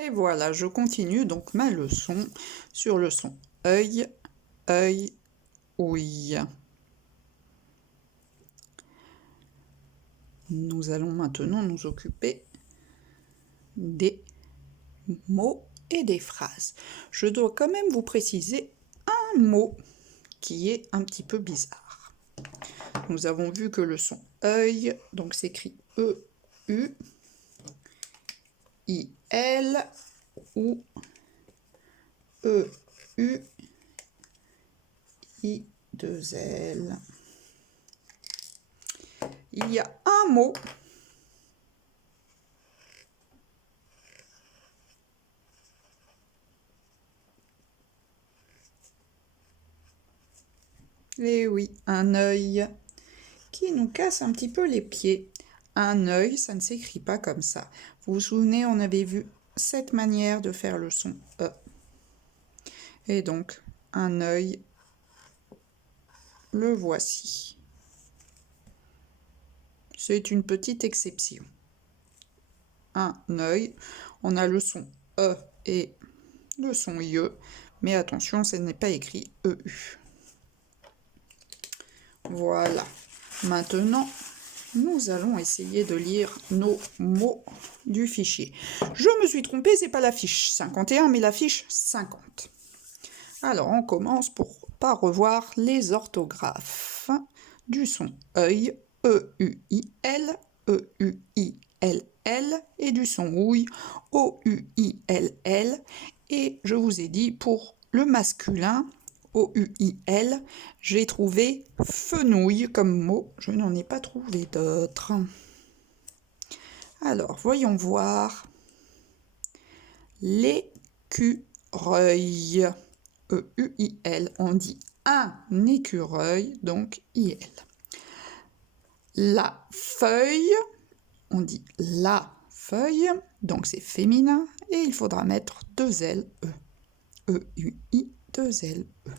Et voilà, je continue donc ma leçon sur le son œil, œil, ouïe. Nous allons maintenant nous occuper des mots et des phrases. Je dois quand même vous préciser un mot qui est un petit peu bizarre. Nous avons vu que le son œil, donc s'écrit E-U, I-L ou E-U, I-2-L. Il y a un mot et oui, un œil qui nous casse un petit peu les pieds. Un œil, ça ne s'écrit pas comme ça. Vous vous souvenez, on avait vu cette manière de faire le son E. Et donc, un œil, le voici. C'est une petite exception. Un œil, on a le son E et le son IE, mais attention, ce n'est pas écrit EU. Voilà. Maintenant, nous allons essayer de lire nos mots du fichier. Je me suis trompée, c'est pas la fiche 51, mais la fiche 50. Alors, on commence par revoir les orthographes du son œil, E-U-I-L, E-U-I-L-L, et du son ouïe, O-U-I-L-L. Et je vous ai dit, pour le masculin, O-U-I-L, j'ai trouvé fenouil comme mot. Je n'en ai pas trouvé d'autres. Alors, voyons voir. L'écureuil. E-U-I-L. On dit un écureuil, donc I-L. La feuille. On dit la feuille, donc c'est féminin. Et il faudra mettre deux L, E. E-U-I, deux L, E.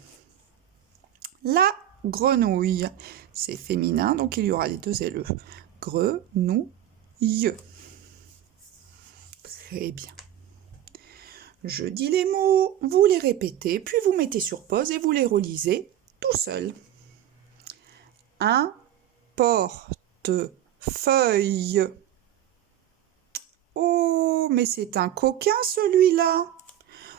La grenouille, c'est féminin, donc il y aura les deux LE. Grenouille. Très bien. Je dis les mots, vous les répétez, puis vous mettez sur pause et vous les relisez tout seul. Un portefeuille. Oh, mais c'est un coquin celui-là.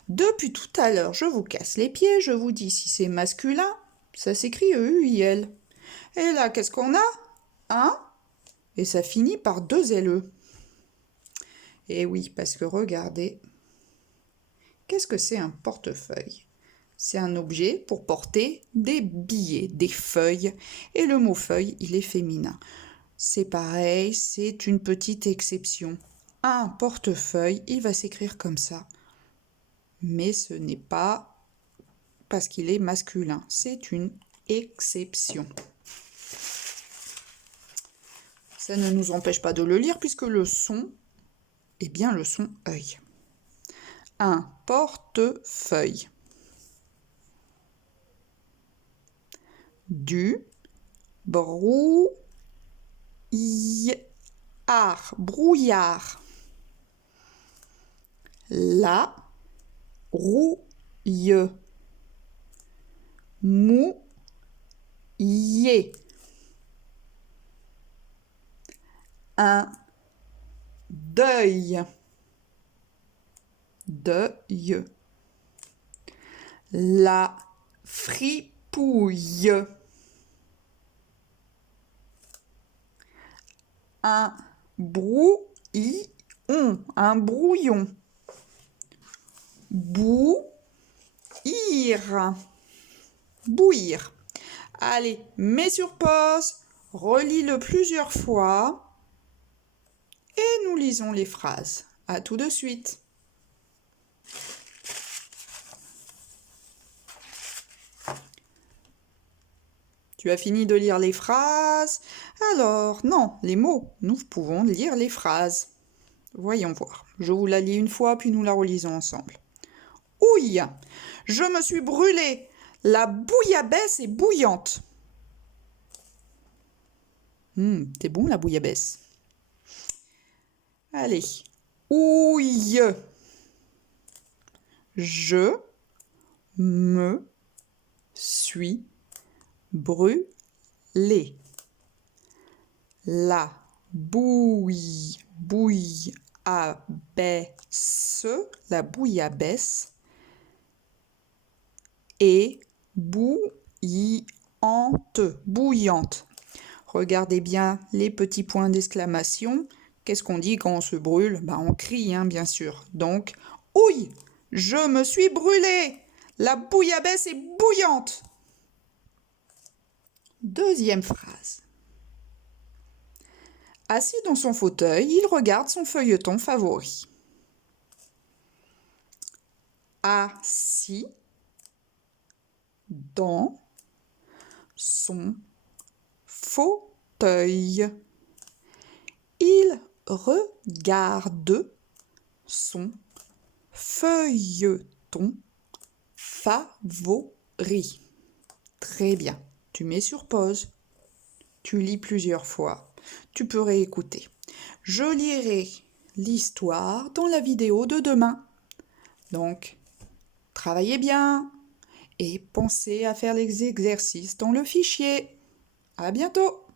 Depuis tout à l'heure, je vous casse les pieds, je vous dis si c'est masculin, ça s'écrit E-U-I-L. Et là, qu'est-ce qu'on a? Un, et ça finit par deux LE. Et oui, parce que regardez, qu'est-ce que c'est un portefeuille? C'est un objet pour porter des billets, des feuilles. Et le mot feuille, il est féminin. C'est pareil, c'est une petite exception. Un portefeuille, il va s'écrire comme ça. Mais ce n'est pas parce qu'il est masculin. C'est une exception. Ça ne nous empêche pas de le lire puisque le son est bien le son œil. Un portefeuille. Du brouillard. Brouillard. La rouille. Mouillé. Un deuil. Deuil. La fripouille. Un brouillon. Un brouillon. Bouillir. Bouillir. Allez, mets sur pause, relis-le plusieurs fois et nous lisons les phrases. À tout de suite. Tu as fini de lire les phrases? Alors, non, les mots. Nous pouvons lire les phrases. Voyons voir. Je vous la lis une fois, puis nous la relisons ensemble. Ouille, je me suis brûlée. La bouillabaisse est bouillante. C'est bon la bouillabaisse. Allez. Ouille. Je me suis brûlé. La bouillabaisse, la bouillabaisse est bouillante. Regardez bien les petits points d'exclamation. Qu'est-ce qu'on dit quand on se brûle? On crie, bien sûr. Donc, ouille, je me suis brûlé. La bouillabaisse est bouillante. Deuxième phrase. Assis dans son fauteuil, il regarde son feuilleton favori. Assis dans son fauteuil, il regarde son feuilleton favori. Très bien. Tu mets sur pause. Tu lis plusieurs fois. Tu peux réécouter. Je lirai l'histoire dans la vidéo de demain. Donc, travaillez bien et pensez à faire les exercices dans le fichier. À bientôt!